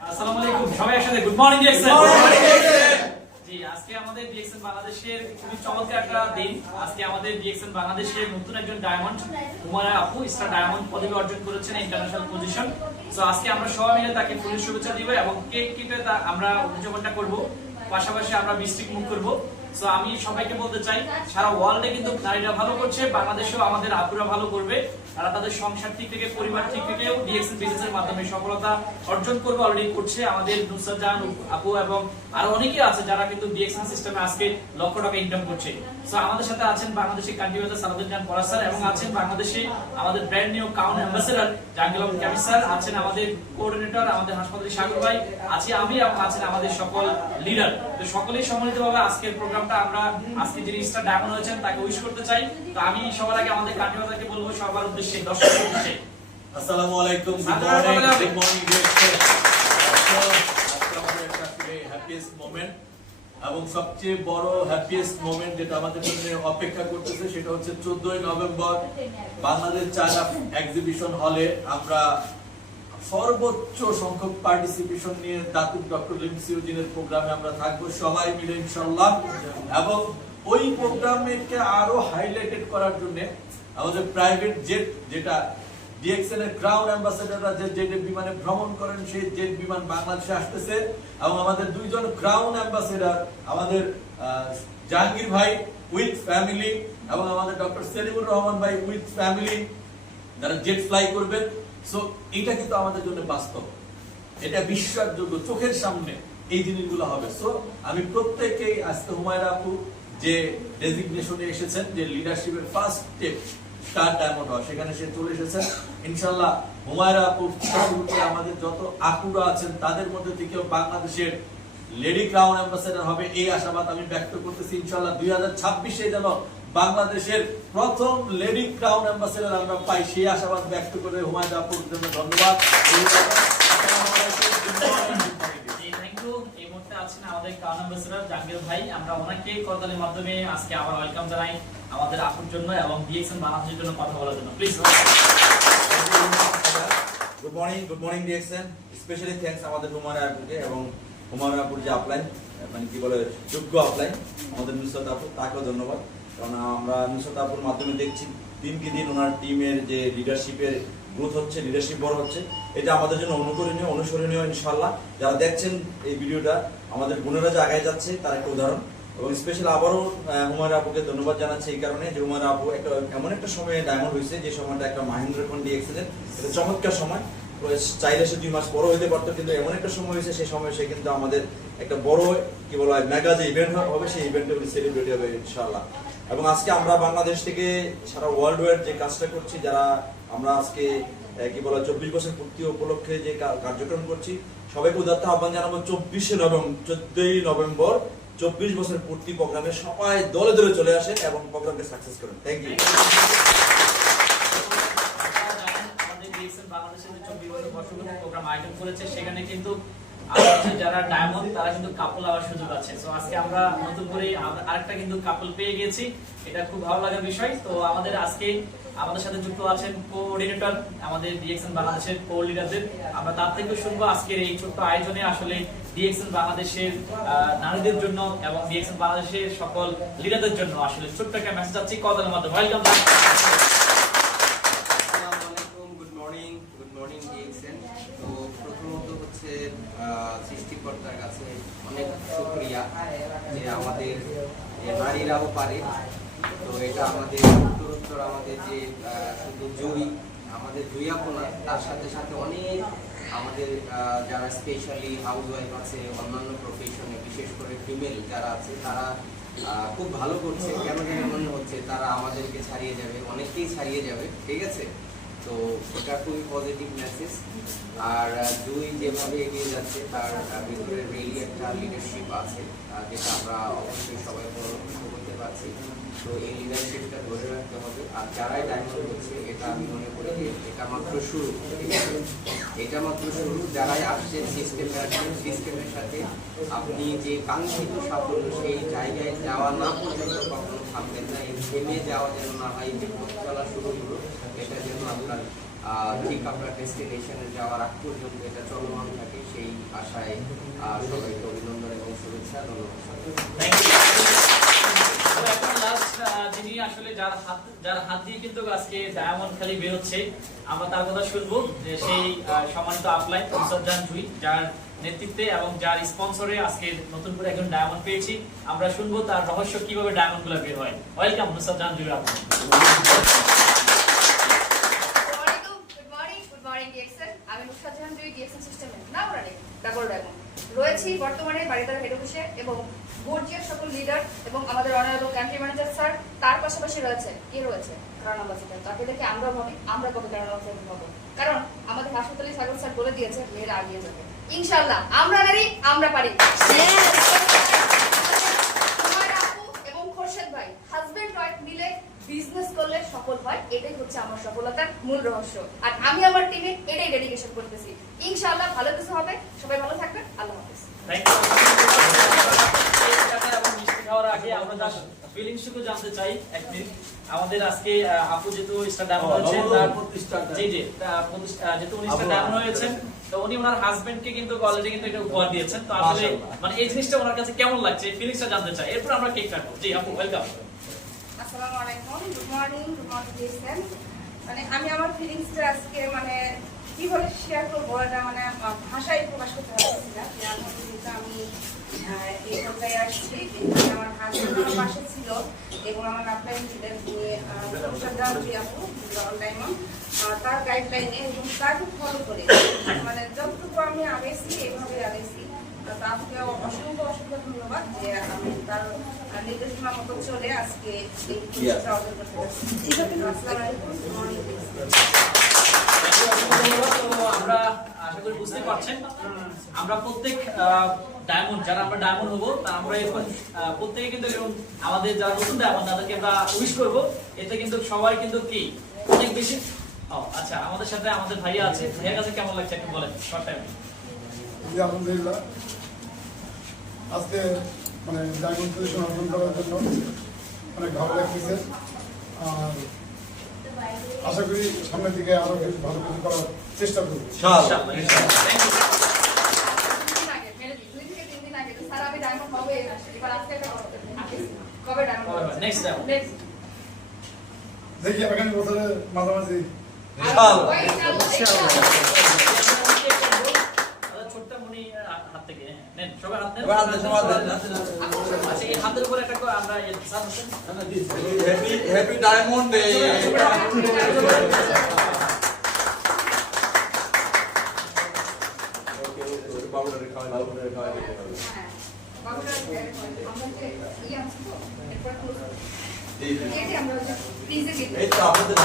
আসসালামু আলাইকুম সবাই একসাথে গুড মর্নিং ডিএক্সএন জি আজকে আমাদের ডিএক্সএন বাংলাদেশের খুবই চমৎকার একটা দিন আজকে আমাদের ডিএক্সএন বাংলাদেশের নতুন একজন ডায়মন্ড হুমায়রা আপু স্টার ডায়মন্ড পদবি অর্জন করেছেন ইন্টারন্যাশনাল পজিশন সো আজকে আমরা সবাই মিলে তাকে ফুলের শুভেচ্ছা দিব এবং কেক কেটে আমরা উদযাপনটা করব পাশাপাশি আমরা মিষ্টি মুখ করব সো আমি সবাইকে বলতে চাই সারা ওয়ার্ল্ডে কিন্তু নারীরা ভালো করছে বাংলাদেশেও আমাদের আপুরা ভালো করবে তারা তাদের সংসার ঠিক থেকে পরিবার ঠিক থেকেও ডিএক্সএন বিজনেসের মাধ্যমে সফলতা অর্জন করবে অলরেডি করছে আমাদের নুসরাত জাহান আপু এবং আরো অনেকে আছে যারা কিন্তু ডিএক্সএন সিস্টেমে আজকে লক্ষ টাকা ইনকাম করছে সো আমাদের সাথে আছেন বাংলাদেশের কান্ট্রি ম্যানেজার সালাউদ্দিন জাহান পরাস স্যার এবং আছেন বাংলাদেশে আমাদের brand new count ambassador Jahangir Alam Kamil sir আছেন আমাদের কোঅর্ডিনেটর আমাদের হাসপাতালের সাগর ভাই আছি আমি এবং আছেন আমাদের সকল লিডার তো সকলেই সম্মিলিতভাবে আজকের প্রোগ্রামটা আমরা আজকে যিনি স্টার ডায়মন্ড হয়েছেন তাকে উইশ করতে চাই তো আমি সবার আগে আমাদের কান্ট্রি ম্যানেজারকে বলবো সবার উদ্দেশ্যে দর্শকদের উদ্দেশ্যে আসসালামু আলাইকুম গুড মর্নিং হ্যাপিয়েস্ট মোমেন্ট এবং সবচেয়ে বড় হ্যাপিয়েস্ট মোমেন্ট যেটা আমাদের জন্য অপেক্ষা করতেছে সেটা হচ্ছে 14ই নভেম্বর বাংলাদেশ চায়না এক্সিবিশন হলে আমরা সর্বোচ্চ সংখ্যক পার্টিসিপেশন নিয়ে দাতুক ডক্টর লিমসিউদ্দিনের প্রোগ্রামে আমরা থাকবো সবাই মিলে ইনশাআল্লাহ এবং ওই প্রোগ্রামকে আরো হাইলাইটেড করার জন্য আমাদের প্রাইভেট জেট যেটা ডিএক্সএন এর ক্রাউন অ্যাম্বাসেডররা যে জেট বিমানে ভ্রমণ করেন সেই জেট বিমান বাংলাদেশে আসতেছে এবং আমাদের দুইজন ক্রাউন অ্যাম্বাসেডর আমাদের জাহাঙ্গীর ভাই উইথ ফ্যামিলি এবং আমাদের ডক্টর সেলিমুর রহমান ভাই উইথ ফ্যামিলি যারা জেট ফ্লাই করবেন সো এটা কিন্তু আমাদের জন্য বাস্তব এটা বিশ্বাসযোগ্য চোখের সামনে এই জিনিসগুলো হবে সো আমি প্রত্যেককেই আজকে হুমায়রা আপু যে ডেজিগনেশনে এসেছেন যে লিডারশিপের ফার্স্ট স্টেপ স্টার ডায়মন্ড হওয়া সেখানে সে চলে এসেছেন ইনশাআল্লাহ হুমায়রা আপু আমাদের যত আপুরা আছেন তাদের মধ্যে থেকেও বাংলাদেশের লেডি ক্রাউন অ্যাম্বাসেডর হবে এই আশাবাদ আমি ব্যক্ত করতেছি ইনশাআল্লাহ 2026 যেন বাংলাদেশের প্রথম লেডি ক্রাউন অ্যাম্বাসেডর আমরা পাই সেই আশাবাদ ব্যক্ত করে হুমায়রা আপুর জন্য ধন্যবাদ এই মুহূর্তে আছেন আমাদের ক্রাউন অ্যাম্বাসেডর জাহাঙ্গীর ভাই আমরা ওনাকে করতালির মাধ্যমে আজকে আবার ওয়েলকাম জানাই আমাদের আপুর জন্য এবং ডিএক্সএন বাংলাদেশের জন্য কথা বলার জন্য please good morning DXN specially thanks আমাদের হুমায়রা আপুকে এবং হুমায়রা আপুর যে আপলাইন মানে কি বলে যোগ্য আপলাইন আমাদের নুসরাত আপু তাকেও ধন্যবাদ কারণ আমরা নুসরাত আপুর মাধ্যমে দেখছি দিনকে দিন ওনার টিমের যে লিডারশিপের গ্রোথ হচ্ছে লিডারশিপ বড় হচ্ছে এটা আমাদের জন্য অনুকরণীয় অনুসরণীয় ইনশাআল্লাহ যারা দেখছেন এই ভিডিওটা আমাদের বোনেরা যে আগায় যাচ্ছে তার একটা উদাহরণ এবং স্পেশাল আবারও হুমায়রা আপুকে ধন্যবাদ জানাচ্ছি এই কারণে যে হুমায়রা আপু একটা এমন একটা সময়ে ডায়মন্ড হয়েছে যে সময়টা একটা মাহেন্দ্র খন ডিএক্সএন এর একটা চমৎকার সময় চাইলে সে 2 মাস বড় হইতে পারতো কিন্তু এমন একটা সময় হয়েছে সেই সময় সে কিন্তু আমাদের একটা বড় কি বলা হয় মেগা যে ইভেন্ট হবে সেই ইভেন্টে উনি সেলিব্রেট হবে ইনশাআল্লাহ এবং আজকে আমরা বাংলাদেশ থেকে সারা ওয়ার্ল্ড ওয়াইড যে কাজটা করছি যারা আমরা আজকে কি বলা 24 বছর পূর্তি উপলক্ষে যে কার্যক্রম করছি সবাইকে উদাত্ত আহ্বান জানাবো 14ই নভেম্বর 24 বছর পূর্তি প্রোগ্রামে সবাই দলে দলে চলে আসেন এবং প্রোগ্রামকে সাকসেস করেন থ্যাংক ইউ বাংলাদেশের যে 24 বছর বর্ষপূর্তি প্রোগ্রাম আয়োজন করেছে সেখানে কিন্তু যারা ডায়মন্ড তারা কিন্তু কাপল হওয়ার সুযোগ আছে সো আজকে আমরা নতুন করে আরেকটা কিন্তু কাপল পেয়ে গেছি এটা খুব ভালো লাগার বিষয় তো আমাদের আজকে আমাদের সাথে যুক্ত আছেন কোঅর্ডিনেটর আমাদের ডিএক্সএন বাংলাদেশের কোঅর্ডিনেটরদের আমরা তার থেকে শুনবো আজকের এই ছোট্ট আয়োজনে আসলে ডিএক্সএন বাংলাদেশের নারীদের জন্য এবং ডিএক্সএন বাংলাদেশের সকল লিডারদের জন্য আসলে ছোট্ট একটা মেসেজ আছে কলের মাধ্যমে ওয়েলকাম সৃষ্টিকর্তার কাছে অনেক শুকরিয়া যে আমাদের নারীরাও পারে তো এটা আমাদের উত্তরোত্তর আমাদের যে শুধু জয়ী আমাদের জুইয়াপনা তার সাথে সাথে অনেক আমাদের যারা স্পেশালি হাউসওয়াইফ আছে অন্যান্য প্রফেশনে বিশেষ করে ফিমেল যারা আছে তারা খুব ভালো করছে কেন যেন মনে হচ্ছে তারা আমাদেরকে ছাড়িয়ে যাবে অনেকেই ছাড়িয়ে যাবে ঠিক আছে তো এটা খুবই পজিটিভ মেসেজ আর দুই যেভাবে এগিয়ে যাচ্ছে তার ভিতরে রিয়েলি একটা লিডারশিপ আছে যেটা আমরা অবশ্যই সবাই করতে পারছি তো এই লিডারশিপটা ধরে রাখতে হবে আর যারাই ডায়মন্ড হচ্ছে এটা আমি মনে করি এটা মাত্র শুরু ঠিক আছে এটা মাত্র শুরু যারাই আসছে সিস্টেমের সাথে আপনি যে কাঙ্ক্ষিত সাফল্য সেই জায়গায় যাওয়া না পর্যন্ত কখনো থামবেন না এই থেমে যাওয়া যেন না হয় যে পথ চলা শুরু হলো এটা যেন আপনার ঠিক আমরা ডেস্টিনেশনে যাওয়ার আগ পর্যন্ত এটা চলমান থাকে, সেই আশায় সবাইকে অভিনন্দন এবং শুভেচ্ছা। ধন্যবাদ। Thank you. তো এখন লাস্ট যিনি আসলে যার হাত দিয়ে কিন্তু আজকে ডায়মন্ড খালি বের হচ্ছে, আমরা তার কথা শুনবো, যে সেই সম্মানিত আপলাইন নুসরাত জুই, যার নেতৃত্বে এবং যার স্পন্সরে আজকে নতুন করে একজন ডায়মন্ড পেয়েছি। আমরা শুনবো তার রহস্য কিভাবে ডায়মন্ড গুলো বের হয়। ওয়েলকাম নুসরাত জুই আপু। আমি নুসরাত জাহান জুই ডিএক্সএন সিস্টেমে রয়েছি বর্তমানে বাড়িদার হেড অফিসে এবং বোর্ডের সকল লিডার এবং আমাদের অনারেবল কান্ট্রি ম্যানেজার স্যার, তার পাশাপাশি রয়েছে রানা বাজিকার, যাকে দেখে আমরা ভাবি আমরা কবে রানা বাজিকার হবো, কারণ আমাদের হাসপাতালে সাগর স্যার বলে দিয়েছে মেয়েরা আগিয়ে যাবে ইনশাআল্লাহ। আমরা নারী, আমরা পারি। এবং খোরশেদ ভাই হাজবেন্ড ওয়াইফ মিলে বিজনেস করলে সফল হয়, এটাই হচ্ছে আমার সফলতার মূল রহস্য। আর আমি আমার টিমে এটাই ডেডিকেশন করতেছি। ইনশাআল্লাহ ভালো কিছু হবে, সবাই ভালো থাকবেন। আল্লাহ হাফেজ। Thank you. এবং মিষ্টি খাওয়ার আগে আমরা জাস্ট ফিলিংসটুকু জানতে চাই এক মিনিট। আমাদের আজকে আপু যেহেতু স্টার ডায়মন্ড হয়েছে, তার জি যেহেতু উনি স্টার ডায়মন্ড হয়েছেন, তো উনি ওনার হাজবেন্ডকে কিন্তু অলরেডি কিন্তু এটা উপহার দিয়েছেন। তো আসলে মানে এই জিনিসটা ওনার কাছে কেমন লাগছে, ফিলিংসটা জানতে চাই, এরপর আমরা কেক কাটবো। জি আপু, ওয়েলকাম। আসসালামু আলাইকুম, গুড মর্নিং দিয়েছেন। মানে আমি আমার ফিলিংসটা আজকে মানে কিভাবে শেয়ার করবো, এটা মানে ভাষায় প্রকাশ করতে পারছি না। যে আলহামদুলিল্লাহ আমি এই পর্যায়ে আসছি, আমার হাজবেন্ড আমার পাশে ছিল এবং আমার আপলাইন ছিলেন তিনি আপু ডায়মন্ড, তার গাইডলাইনে এবং তাকে ফলো করে মানে যতটুকু আমি আগেছি এভাবে আগেছি। তাকে অসংখ্য অসংখ্য ধন্যবাদ যে আমি তার নির্দেশনা মতো চলে আজকে এই পুরস্কারটা অর্জন করতে পারছি। আসসালামু আলাইকুম, গুড মর্নিং। আমরা আশা করি বুঝতে পারছেন, আমরা প্রত্যেক ডায়মন্ড যারা আমরা ডায়মন্ড হবো, তা আমরা এখন প্রত্যেকে কিন্তু এরকম আমাদের যারা নতুন ডায়মন্ড তাদেরকে আমরা উইশ করবো। এতে কিন্তু সবাই কিন্তু কি অনেক বেশি। আচ্ছা, আমাদের সাথে আমাদের ভাইয়া আছে, ভাইয়ার কাছে কেমন লাগছে একটু বলেন শর্ট টাইমে। জি আলহামদুলিল্লাহ, আজকে মানে ডায়মন্ড পজিশন অর্জন করার জন্য অনেক ভালো লাগতেছে। আর আশা করি সামনের দিকে আরো ভালো কিছু করার চেষ্টা করব। ইনশাআল্লাহ, ইনশাআল্লাহ। Thank you. স্যার আমি ডায়মন্ড হবে এবার আজকে একটা কবে ডায়মন্ড হবে নেক্সট টাইম দেখি আগামী বছরের মাঝামাঝি ছোট্ট মনি হাত থেকে নেন, সবাই হাত নেন। আচ্ছা, এই হাতের উপর একটা আমরা হ্যাপি ডায়মন্ড ডে। আমরা প্লিজ এই তো আপনাদের